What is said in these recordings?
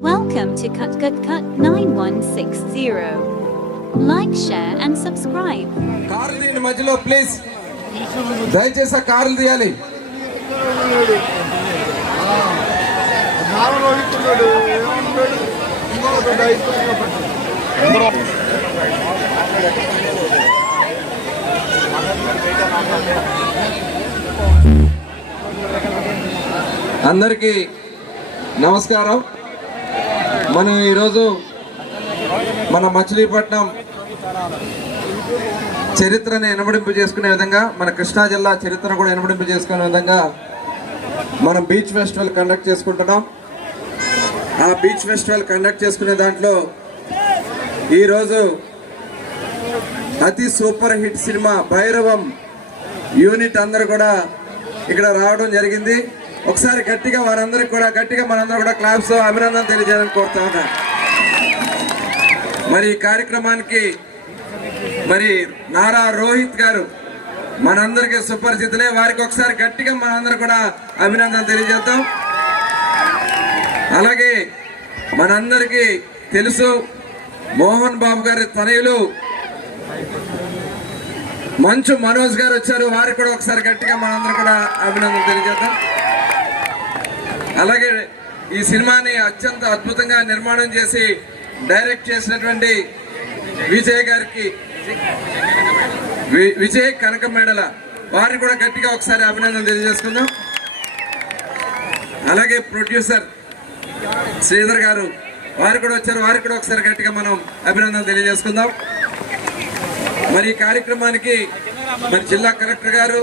Welcome to Cut Cut Cut 9160. Like, share, and subscribe. కార్లు తీయండి మధ్యలో ప్లీజ్ దయచేసి ఆ కార్లు తీయాలి అందరికీ నమస్కారం మనం ఈరోజు మన మచిలీపట్నం చరిత్రను ఎనబడింపు చేసుకునే విధంగా మన కృష్ణా జిల్లా చరిత్రను కూడా ఎనబడింపు చేసుకునే విధంగా మనం బీచ్ ఫెస్టివల్ కండక్ట్ చేసుకుంటున్నాం. ఆ బీచ్ ఫెస్టివల్ కండక్ట్ చేసుకునే దాంట్లో ఈరోజు అతి super hit cinema Bhairavam unit అందరు కూడా ఇక్కడ రావడం జరిగింది. ఒకసారి గట్టిగా వారందరికి కూడా గట్టిగా మనందరూ కూడా క్లాప్స్ అభినందన తెలియజేయాలని కోరుతా ఉన్నా. మరి ఈ కార్యక్రమానికి మరి నారా రోహిత్ గారు మనందరికీ సుపరిచితులే. వారికి ఒకసారి గట్టిగా మనందరూ కూడా అభినందన తెలియజేద్దాం. అలాగే మనందరికీ తెలుసు మోహన్ బాబు గారి తనయులు మంచు మనోజ్ గారు వచ్చారు. వారికి కూడా ఒకసారి గట్టిగా మనందరం కూడా అభినందన తెలియజేద్దాం. అలాగే ఈ సినిమాని అత్యంత అద్భుతంగా నిర్మాణం చేసి డైరెక్ట్ చేసినటువంటి విజయ్ గారికి వి- విజయ్ కనక మేడల వారిని కూడా గట్టిగా ఒకసారి అభినందన తెలియజేసుకుందాం. అలాగే ప్రొడ్యూసర్ శ్రీధర్ గారు వారు కూడా వచ్చారు. వారికి కూడా ఒకసారి గట్టిగా మనం అభినందన తెలియజేసుకుందాం. మరి ఈ కార్యక్రమానికి మరి జిల్లా కలెక్టర్ గారు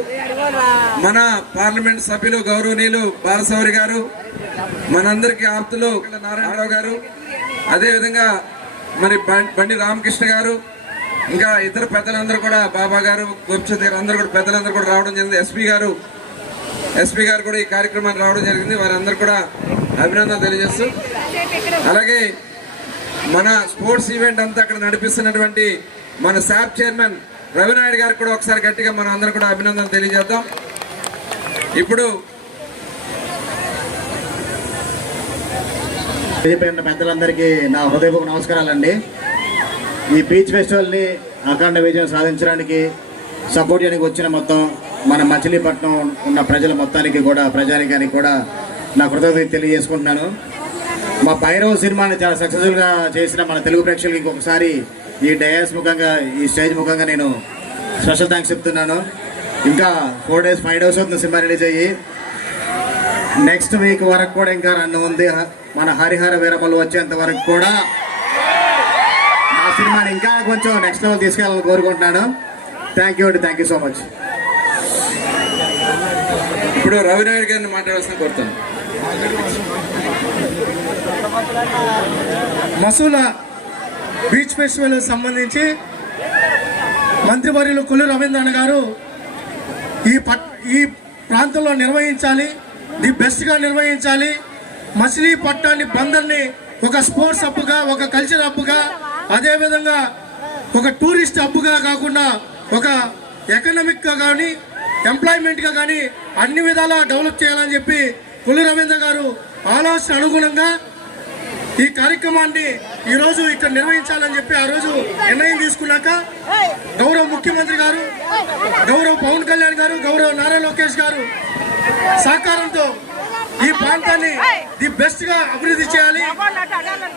మన పార్లమెంట్ సభ్యులు గౌరవనీయులు బాలసౌరి గారు మనందరికీ ఆప్తులు నారాయణరావు గారు అదేవిధంగా మరి బండి రామకృష్ణ గారు ఇంకా ఇతర పెద్దలందరూ కూడా బాబా గారు గోపిచంద్ గారు అందరూ కూడా పెద్దలందరూ కూడా రావడం జరిగింది. ఎస్పీ గారు ఎస్పీ గారు కూడా ఈ కార్యక్రమానికి రావడం జరిగింది. వారందరూ కూడా అభినందన తెలియజేస్తూ అలాగే మన స్పోర్ట్స్ ఈవెంట్ అంతా అక్కడ నడిపిస్తున్నటువంటి మన శాప్ చైర్మన్ రవినాయుడు గారికి కూడా ఒకసారి గట్టిగా మనం అందరం కూడా అభినందన తెలియజేద్దాం. ఇప్పుడు పెద్దలందరికీ నా హృదయపూర్వక నమస్కారాలండి. ఈ బీచ్ ఫెస్టివల్ని అఖండ విజయం సాధించడానికి సపోర్ట్ చేయడానికి వచ్చిన మొత్తం మన మచిలీపట్నం ఉన్న ప్రజల మొత్తానికి కూడా ప్రజానికానికి కూడా నా కృతజ్ఞత తెలియజేసుకుంటున్నాను. మా పైరవ సినిమాని చాలా సక్సెస్ఫుల్గా చేసిన మన తెలుగు ప్రేక్షకులకి ఇంకొకసారి ఈ డయాస్ ముఖంగా ఈ స్టేజ్ ముఖంగా నేను స్పెషల్ థ్యాంక్స్ చెప్తున్నాను. ఇంకా ఫోర్ డేస్ ఫైవ్ డేస్ అవుతుంది సినిమా రిలీజ్ అయ్యి. నెక్స్ట్ వీక్ వరకు కూడా ఇంకా రన్ ఉంది. మన హరిహర వీరమలు వచ్చేంత వరకు కూడా నా సినిమాని ఇంకా కొంచెం నెక్స్ట్ లెవెల్ తీసుకెళ్ళాలని కోరుకుంటున్నాను. థ్యాంక్ యూ అండి. థ్యాంక్ యూ సో మచ్ ఇప్పుడు రవినాయుడు గారిని మాట్లాడాల్సిన కోరుతాను. మసూల బీచ్ ఫెస్టివల్ సంబంధించి మంత్రివర్యులు కొల్లు రవీంద్రన్న గారు ఈ పట్ ఈ ప్రాంతంలో నిర్వహించాలి ది బెస్ట్గా నిర్వహించాలి. మచిలీపట్నాన్ని బందర్ని ఒక స్పోర్ట్స్ హబ్గా ఒక కల్చర్ హబ్గా అదేవిధంగా ఒక టూరిస్ట్ హబ్గా కాకుండా ఒక ఎకనామిక్గా కానీ ఎంప్లాయ్మెంట్గా కానీ అన్ని విధాలా డెవలప్ చేయాలని చెప్పి కొల్లు రవీంద్ర గారు ఆలోచన అనుగుణంగా ఈ కార్యక్రమాన్ని ఈరోజు ఇక్కడ నిర్వహించాలని చెప్పి ఆ రోజు నిర్ణయం తీసుకున్నాక గౌరవ ముఖ్యమంత్రి గారు గౌరవ పవన్ కళ్యాణ్ గారు గౌరవ నారా లోకేష్ గారు సహకారంతో ఈ ప్రాంతాన్ని ది బెస్ట్గా అభివృద్ధి చేయాలి.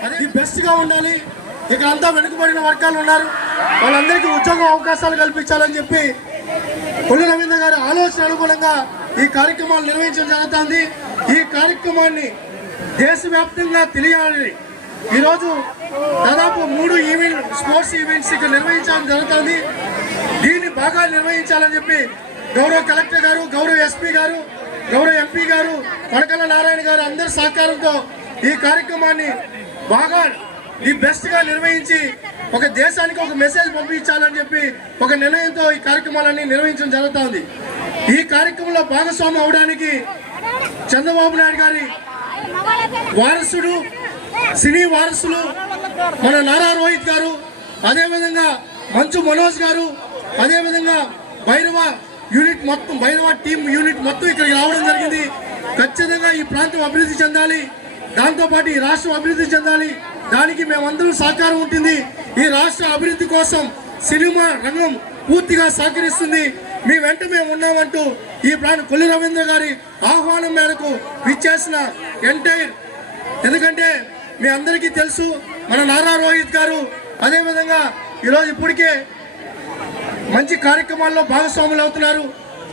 అది ది బెస్ట్గా ఉండాలి. ఇక్కడ అంతా వెనుకబడిన వర్గాలు ఉన్నారు. వాళ్ళందరికీ ఉద్యోగ అవకాశాలు కల్పించాలని చెప్పి కొల్లు రవీంద్ర గారి ఆలోచన అనుగుణంగా ఈ కార్యక్రమాలు నిర్వహించడం జరుగుతుంది. ఈ కార్యక్రమాన్ని దేశవ్యాప్తంగా తెలియాలి ఈరోజు దాదాపు మూడు ఈవెంట్ స్పోర్ట్స్ ఈవెంట్స్ ఇక్కడ నిర్వహించడం జరుగుతుంది. దీన్ని బాగా నిర్వహించాలని చెప్పి గౌరవ కలెక్టర్ గారు గౌరవ ఎస్పీ గారు గౌరవ ఎంపీ గారు కొడకల నారాయణ గారు అందరి సహకారంతో ఈ కార్యక్రమాన్ని బాగా ది బెస్ట్గా నిర్వహించి ఒక దేశానికి ఒక మెసేజ్ పంపించాలని చెప్పి ఒక నిర్ణయంతో ఈ కార్యక్రమాలన్నీ నిర్వహించడం జరుగుతుంది. ఈ కార్యక్రమంలో భాగస్వామి అవడానికి చంద్రబాబు నాయుడు గారి వారసుడు సినీ వారసులు మన నారా రోహిత్ గారు అదేవిధంగా మంచు మనోజ్ గారు అదేవిధంగా భైరవ యూనిట్ మొత్తం భైరవ టీం యూనిట్ మొత్తం ఇక్కడికి రావడం జరిగింది. ఖచ్చితంగా ఈ ప్రాంతం అభివృద్ధి చెందాలి. దాంతోపాటు ఈ రాష్ట్రం అభివృద్ధి చెందాలి. దానికి మేమందరం సహకారం ఉంటుంది. ఈ రాష్ట్ర అభివృద్ధి కోసం సినిమా రంగం పూర్తిగా సహకరిస్తుంది. మీ వెంట మేము ఉన్నామంటూ ఈ ప్లాన్ కొల్లి రవీంద్ర గారి ఆహ్వానం మేరకు విచ్చేసిన ఎంటైర్. ఎందుకంటే మీ అందరికీ తెలుసు మన నారా రోహిత్ గారు అదేవిధంగా ఈరోజు ఇప్పటికే మంచి కార్యక్రమాల్లో భాగస్వాములు అవుతున్నారు.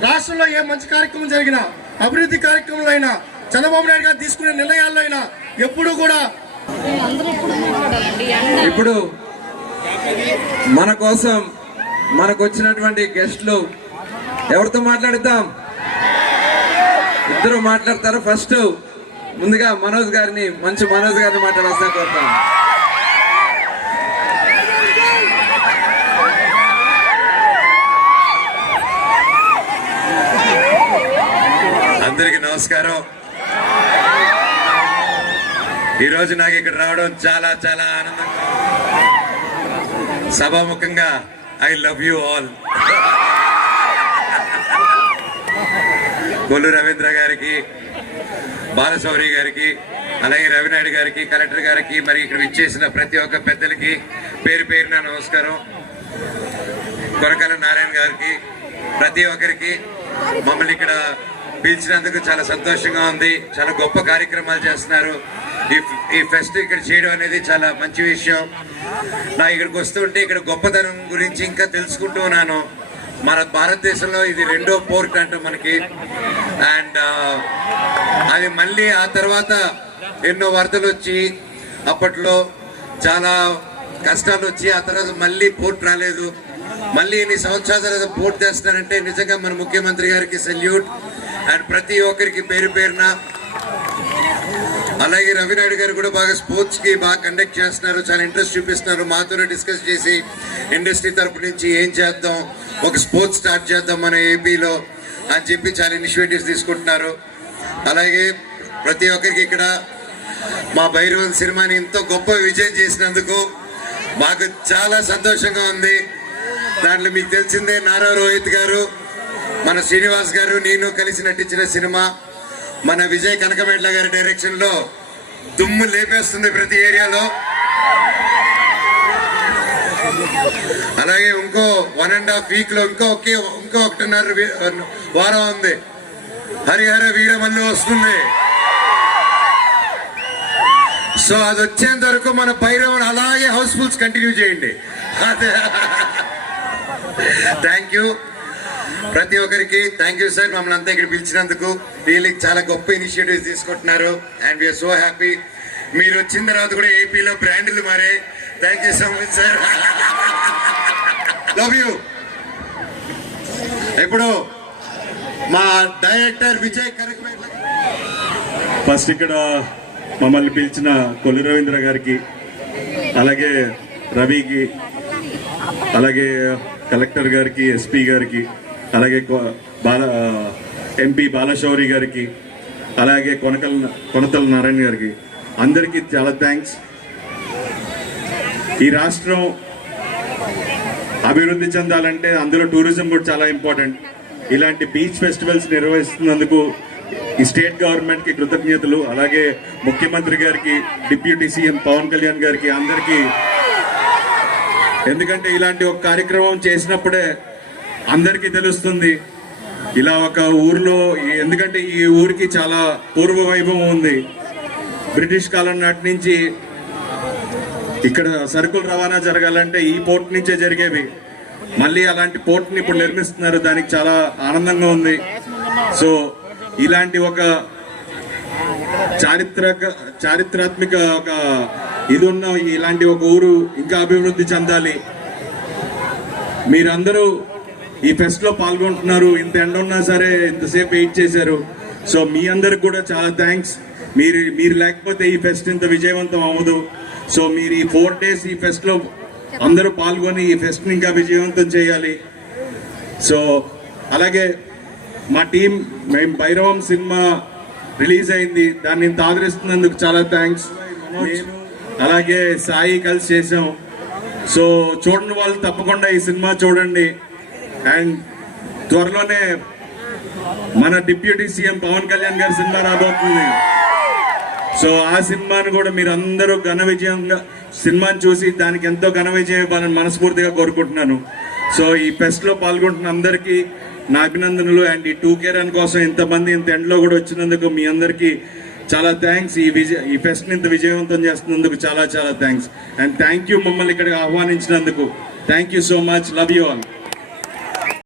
రాష్ట్రంలో ఏ మంచి కార్యక్రమం జరిగినా అభివృద్ధి కార్యక్రమంలో అయినా చంద్రబాబు నాయుడు గారు తీసుకునే నిర్ణయాల్లో అయినా ఎప్పుడూ కూడా ఇప్పుడు మన కోసం మనకు వచ్చినటువంటి గెస్ట్లు ఎవరితో మాట్లాడుతాం? ఇద్దరు మాట్లాడతారు. ఫస్ట్ ముందుగా మనోజ్ గారిని మంచి మనోజ్ గారిని మాట్లాడాల్సిన కోరుతాం. అందరికీ నమస్కారం. ఈరోజు నాకు ఇక్కడ రావడం చాలా చాలా ఆనందంగా సభాముఖంగా I love you all Kollu Ravindra గారికి బాలశౌరి గారికి అలాగే రవినాయుడు గారికి కలెక్టర్ గారికి మరి ఇక్కడ విచ్చేసిన ప్రతి ఒక్క పెద్దలకి పేరు పేరున నమస్కారం. కొరకల నారాయణ గారికి ప్రతి ఒక్కరికి మమ్మల్ని ఇక్కడ పిలిచినందుకు చాలా సంతోషంగా ఉంది. చాలా గొప్ప కార్యక్రమాలు చేస్తున్నారు. ఈ ఈ ఫెస్ట్ ఇక్కడ చేయడం అనేది చాలా మంచి విషయం. నా ఇక్కడికి వస్తుంటే ఇక్కడ గొప్పతనం గురించి ఇంకా తెలుసుకుంటూ ఉన్నాను. మన భారతదేశంలో ఇది రెండో పోర్ట్ అంట మనకి. అండ్ అది మళ్ళీ ఆ తర్వాత ఎన్నో వరదలు వచ్చి అప్పట్లో చాలా కష్టాలు వచ్చి ఆ తర్వాత మళ్ళీ పోర్ట్ రాలేదు. మళ్ళీ ఎన్ని సంవత్సరాల తర్వాత పోర్ట్ తెస్తారంటే నిజంగా మన ముఖ్యమంత్రి గారికి సెల్యూట్. అండ్ ప్రతి ఒక్కరికి పేరు పేరున అలాగే రవినాయుడు గారు కూడా బాగా స్పోర్ట్స్కి బాగా కండక్ట్ చేస్తున్నారు చాలా ఇంట్రెస్ట్ చూపిస్తున్నారు. మాతోనే డిస్కస్ చేసి ఇండస్ట్రీ తరపు నుంచి ఏం చేద్దాం ఒక స్పోర్ట్స్ స్టార్ట్ చేద్దాం మన ఏపీలో అని చెప్పి చాలా ఇనిషియేటివ్స్ తీసుకుంటున్నారు. అలాగే ప్రతి ఒక్కరికి ఇక్కడ మా భైరవన్ సినిమాని ఎంతో గొప్ప విజయం చేసినందుకు మాకు చాలా సంతోషంగా ఉంది. దాంట్లో మీకు తెలిసిందే నారా రోహిత్ గారు మన శ్రీనివాస్ గారు నేను కలిసి నటించిన సినిమా. మన విజయ్ కనకమేట్ల గారి డైరెక్షన్లో దుమ్ము లేపేస్తుంది ప్రతి ఏరియాలో. అలాగే ఇంకో వన్ అండ్ హాఫ్ వీక్లో ఇంకో ఒకే ఇంకో ఒకటిన్నర వారం ఉంది. హరిహర వీరమల్లి వస్తుంది. సో అది వచ్చేంత వరకు మన భైరవం అలాగే హౌస్ఫుల్స్ కంటిన్యూ చేయండి. అదే. థ్యాంక్ యూ ప్రతి ఒక్కరికి థ్యాంక్ యూ సార్ మమ్మల్ని అంతా ఇక్కడ పిలిచినందుకు వీళ్ళకి చాలా గొప్ప ఇనిషియేటివ్స్ తీసుకుంటున్నారు. అండ్ వీఆర్ సో హ్యాపీ మీరు వచ్చిన తర్వాత కూడా ఏపీలో బ్రాండ్లు మారే. Thank you so much sir love you ఇప్పుడు మా డైరెక్టర్ విజయ్ కరెక్ట్ ఫస్ట్ ఇక్కడ మమ్మల్ని పిలిచిన కొల్లు రవీంద్ర గారికి అలాగే రవికి అలాగే కలెక్టర్ గారికి ఎస్పీ గారికి అలాగే బాల ఎంపీ బాలశౌరి గారికి అలాగే కొనకల్ కొనతల నారాయణ గారికి అందరికీ చాలా థ్యాంక్స్ ఈ రాష్ట్రం అభివృద్ధి చెందాలంటే అందులో టూరిజం కూడా చాలా ఇంపార్టెంట్ ఇలాంటి బీచ్ ఫెస్టివల్స్ నిర్వహిస్తున్నందుకు ఈ స్టేట్ గవర్నమెంట్కి కృతజ్ఞతలు అలాగే ముఖ్యమంత్రి గారికి డిప్యూటీ సీఎం పవన్ కళ్యాణ్ గారికి అందరికీ. ఎందుకంటే ఇలాంటి ఒక కార్యక్రమం చేసినప్పుడే అందరికీ తెలుస్తుంది. ఇలా ఒక ఊర్లో ఎందుకంటే ఈ ఊరికి చాలా పూర్వ వైభవం ఉంది. బ్రిటిష్ కాలం నాటి నుంచి ఇక్కడ సరుకులు రవాణా జరగాలంటే ఈ పోర్ట్ నుంచే జరిగేవి. మళ్ళీ అలాంటి పోర్ట్ని ఇప్పుడు నిర్మిస్తున్నారు. దానికి చాలా ఆనందంగా ఉంది. సో ఇలాంటి ఒక చారిత్రక చారిత్రాత్మక ఒక ఇది ఉన్న ఇలాంటి ఒక ఊరు ఇంకా అభివృద్ధి చెందాలి. మీరందరూ ఈ ఫెస్ట్లో పాల్గొంటున్నారు. ఇంత ఎండ ఉన్నా సరే ఇంతసేపు వెయిట్ చేశారు. సో మీ అందరికి కూడా చాలా థ్యాంక్స్ మీరు మీరు లేకపోతే ఈ ఫెస్ట్ ఇంత విజయవంతం అవ్వదు. సో మీరు ఈ ఫోర్ డేస్ ఈ ఫెస్ట్లో అందరూ పాల్గొని ఈ ఫెస్ట్ ఇంకా విజయవంతం చేయాలి. సో అలాగే మా టీం మేము భైరవం సినిమా రిలీజ్ అయింది. దాన్ని ఇంత ఆదరిస్తున్నందుకు చాలా థ్యాంక్స్ అలాగే సాయి కలిసి చేసాం సో చూడని వాళ్ళు తప్పకుండా ఈ సినిమా చూడండి. అండ్ త్వరలోనే మన డిప్యూటీ సీఎం పవన్ కళ్యాణ్ గారి సినిమా రాబోతుంది. సో ఆ సినిమాని కూడా మీరు అందరూ ఘన విజయంగా సినిమాని చూసి దానికి ఎంతో ఘన విజయం ఇవ్వాలని మనస్ఫూర్తిగా కోరుకుంటున్నాను. సో ఈ ఫెస్ట్లో పాల్గొంటున్న అందరికీ నా అభినందనలు. అండ్ ఈ టూ కేర్ అని కోసం ఇంతమంది ఇంత ఎండ్లో కూడా వచ్చినందుకు మీ అందరికీ చాలా థ్యాంక్స్. ఈ విజయ ఈ ఫెస్ట్ని ఇంత విజయవంతం చేస్తున్నందుకు చాలా చాలా థ్యాంక్స్. అండ్ థ్యాంక్ యూ మమ్మల్ని ఇక్కడికి ఆహ్వానించినందుకు. Thank you so much. Love you all.